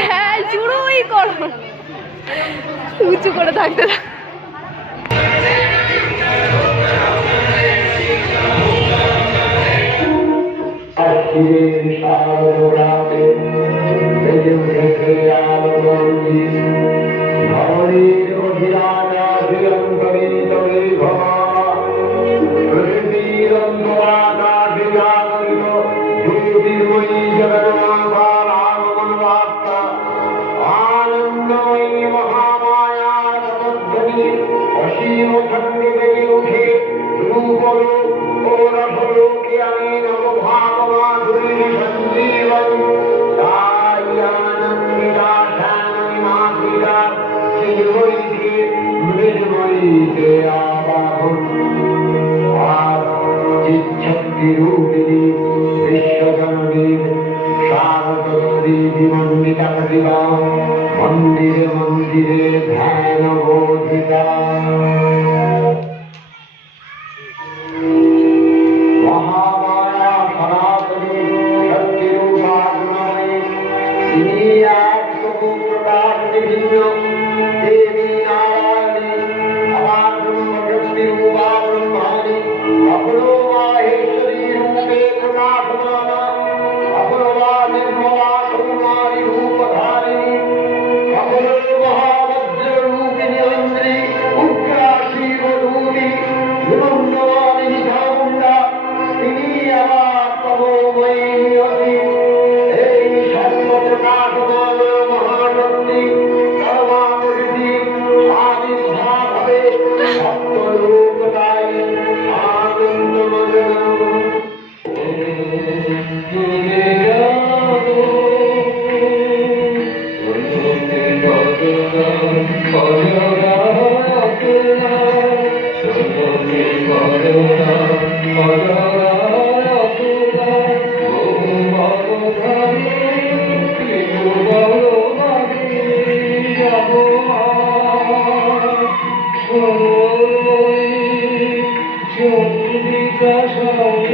হ্যাঁ শুরুই করো, উঁচু করে থাকতে মন্দিরে মন্দিরে ধ্যান বোধিতা মহামায়া সনাতনী সত্যরূপাগ্নময়ী তিনি এক প্রকাশ বিভিন্ন দেবী নারায়ণী আমার ব্রহ্মশক্তি রূপা ব্রহ্মাণী অপরো মাহেশ্বরী রূপে প্রকাশমানা অপরো মা নির্মলা কৌমারী রূপধারিণী অপরো মহাভদ্র রূপিণী ইন্দ্রী উগ্রা শিবরূপী বিমন্ডমালিনী চামুণ্ডা তিনি আমার তমোময়ী নিয়তি এই সর্বপ্রকাশমান মহাশক্তি পরমামূর্তি আবির্ভাব হবে সপ্তলোকদায়ী আনন্দমগ্ন চন্দ্রিকা সঙ্গ